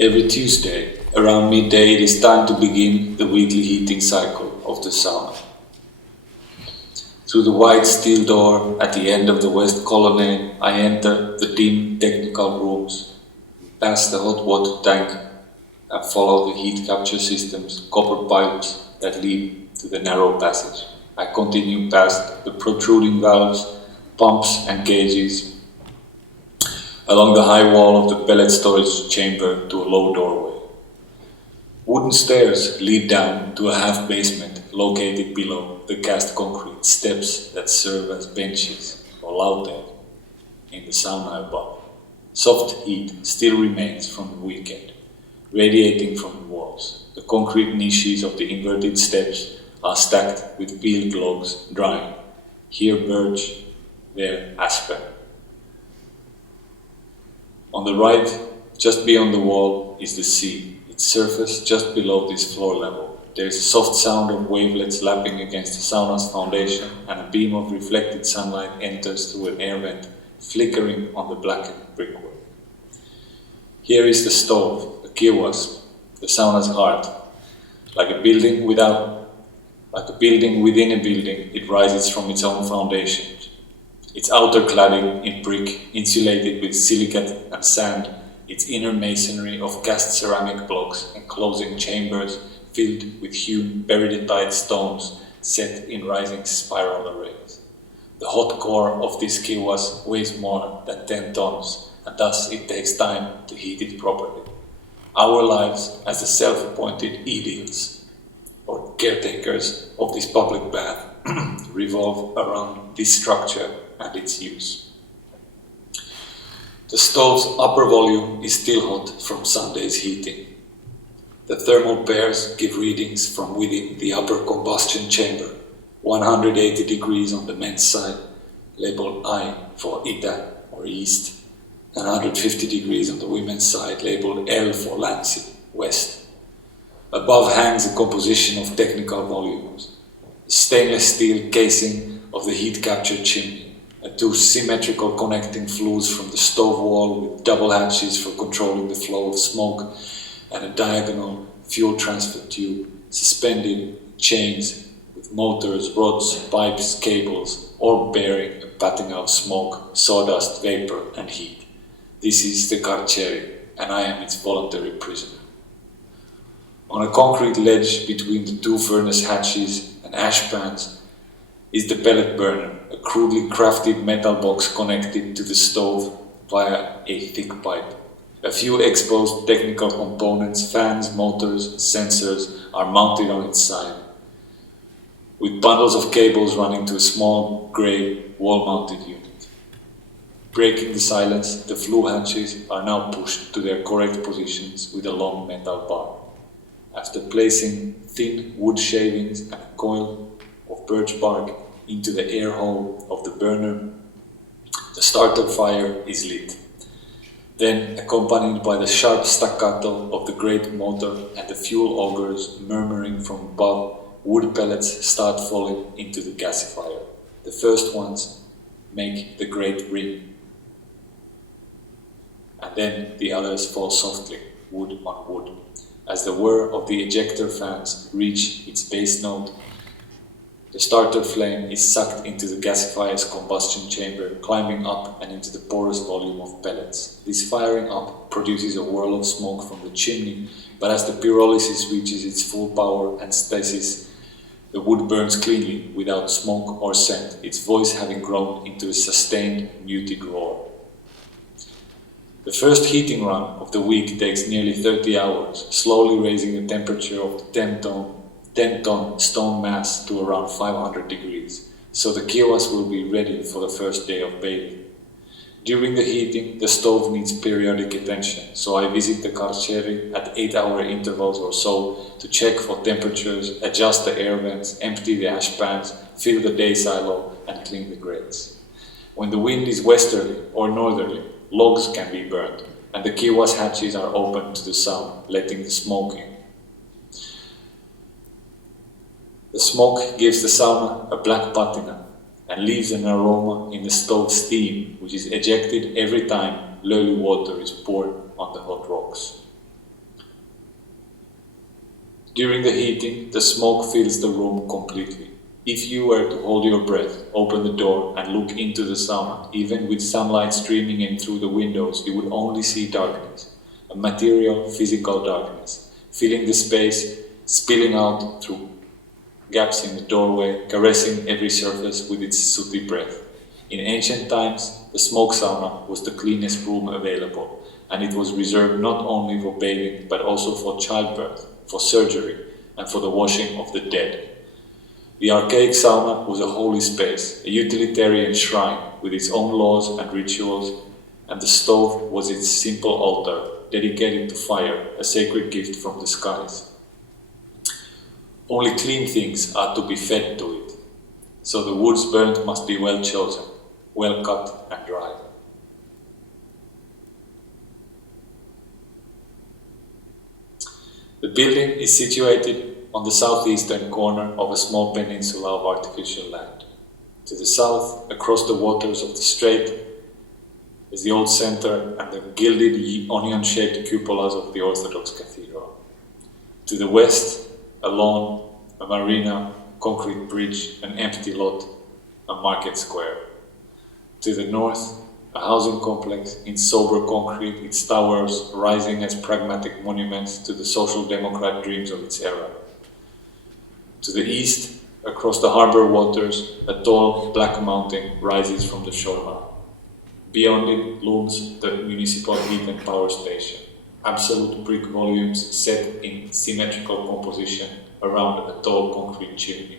Every Tuesday, around midday, it is time to begin the weekly heating cycle of the sauna. Through the wide steel door at the end of the west colonnade, I enter the dim technical rooms, past the hot water tank, and follow the heat capture system's copper pipes that lead to the narrow passage. I continue past the protruding valves, pumps and gauges, along the high wall of the pellet storage chamber to a low doorway. Wooden stairs lead down to a half basement located below the cast concrete steps that serve as benches or laute in the sauna above. Soft heat still remains from the weekend, radiating from the walls. The concrete niches of the inverted steps are stacked with peeled logs drying. Here birch, there aspen. On the right, just beyond the wall, is the sea, its surface just below this floor level. There is a soft sound of wavelets lapping against the sauna's foundation, and a beam of reflected sunlight enters through an air vent, flickering on the blackened brickwork. Here is the stove, the kiwas, the sauna's heart. Like a building within a building, it rises from its own foundations. Its outer cladding in brick, insulated with silicate and sand, its inner masonry of cast ceramic blocks enclosing chambers filled with hewn peridotite stones set in rising spiral arrays. The hot core of this kiwas weighs more than 10 tons, and thus it takes time to heat it properly. Our lives as the self-appointed idiots or caretakers of this public bath revolve around this structure and its use. The stove's upper volume is still hot from Sunday's heating. The thermal pairs give readings from within the upper combustion chamber, 180 degrees on the men's side, labeled I for Itä or East, and 150 degrees on the women's side, labeled L for Länsi, West. Above hangs a composition of technical volumes, the stainless steel casing of the heat capture chimney, two symmetrical connecting flues from the stove wall with double hatches for controlling the flow of smoke, and a diagonal fuel transfer tube suspended chains with motors, rods, pipes, cables, all bearing a patina of smoke, sawdust, vapor and heat. This is the carceri, and I am its voluntary prisoner. On a concrete ledge between the two furnace hatches and ash pans is the pellet burner, a crudely crafted metal box connected to the stove via a thick pipe. A few exposed technical components, fans, motors, sensors are mounted on its side, with bundles of cables running to a small grey wall-mounted unit. Breaking the silence, the flue hatches are now pushed to their correct positions with a long metal bar. After placing thin wood shavings and a coil of birch bark into the air hole of the burner, the starter fire is lit. Then, accompanied by the sharp staccato of the great motor and the fuel augers murmuring from above, wood pellets start falling into the gasifier. The first ones make the great ring, and then the others fall softly, wood on wood. As the whir of the ejector fans reach its base note, the starter flame is sucked into the gasifier's combustion chamber, climbing up and into the porous volume of pellets. This firing up produces a whirl of smoke from the chimney, but as the pyrolysis reaches its full power and stasis, the wood burns cleanly, without smoke or scent, its voice having grown into a sustained, muted roar. The first heating run of the week takes nearly 30 hours, slowly raising the temperature of the 10-ton stone mass to around 500 degrees, so the kiwas will be ready for the first day of bathing. During the heating, the stove needs periodic attention, so I visit the carceri at 8-hour intervals or so to check for temperatures, adjust the air vents, empty the ash pans, fill the day silo and clean the grates. When the wind is westerly or northerly, logs can be burned, and the kiwas hatches are opened to the sun, letting the smoke in. The smoke gives the sauna a black patina and leaves an aroma in the stove steam, which is ejected every time lily water is poured on the hot rocks. During the heating, the smoke fills the room completely. If you were to hold your breath, open the door and look into the sauna, even with sunlight streaming in through the windows, you would only see darkness, a material, physical darkness, filling the space, spilling out through gaps in the doorway, caressing every surface with its sooty breath. In ancient times, the smoke sauna was the cleanest room available, and it was reserved not only for bathing, but also for childbirth, for surgery, and for the washing of the dead. The archaic sauna was a holy space, a utilitarian shrine with its own laws and rituals, and the stove was its simple altar, dedicated to fire, a sacred gift from the skies. Only clean things are to be fed to it, so the woods burnt must be well chosen, well cut and dried. The building is situated on the southeastern corner of a small peninsula of artificial land. To the south, across the waters of the strait, is the old center and the gilded onion-shaped cupolas of the Orthodox Cathedral. To the west, a lawn, a marina, concrete bridge, an empty lot, a market square. To the north, a housing complex in sober concrete, its towers rising as pragmatic monuments to the social democrat dreams of its era. To the east, across the harbor waters, a tall black mountain rises from the shoreline. Beyond it looms the municipal heat and power station, absolute brick volumes set in symmetrical composition around a tall concrete chimney.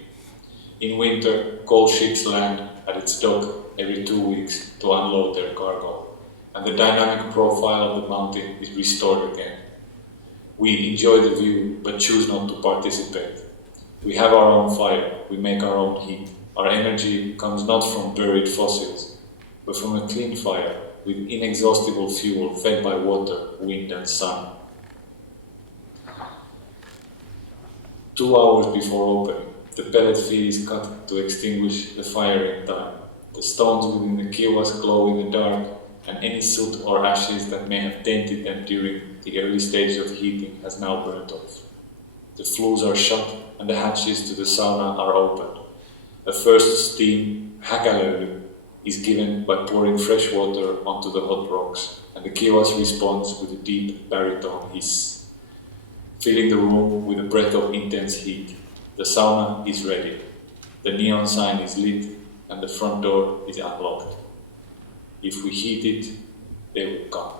In winter, coal ships land at its dock every 2 weeks to unload their cargo, and the dynamic profile of the mountain is restored again. We enjoy the view, but choose not to participate. We have our own fire, we make our own heat. Our energy comes not from buried fossils, but from a clean fire with inexhaustible fuel fed by water, wind and sun. 2 hours before opening, the pellet feed is cut to extinguish the fire in time. The stones within the kiwas glow in the dark, and any soot or ashes that may have tainted them during the early stages of heating has now burnt off. The flues are shut and the hatches to the sauna are opened. A first steam, häkälöily, is given by pouring fresh water onto the hot rocks, and the kiwas responds with a deep baritone hiss, filling the room with a breath of intense heat. The sauna is ready. The neon sign is lit and the front door is unlocked. If we heat it, they will come.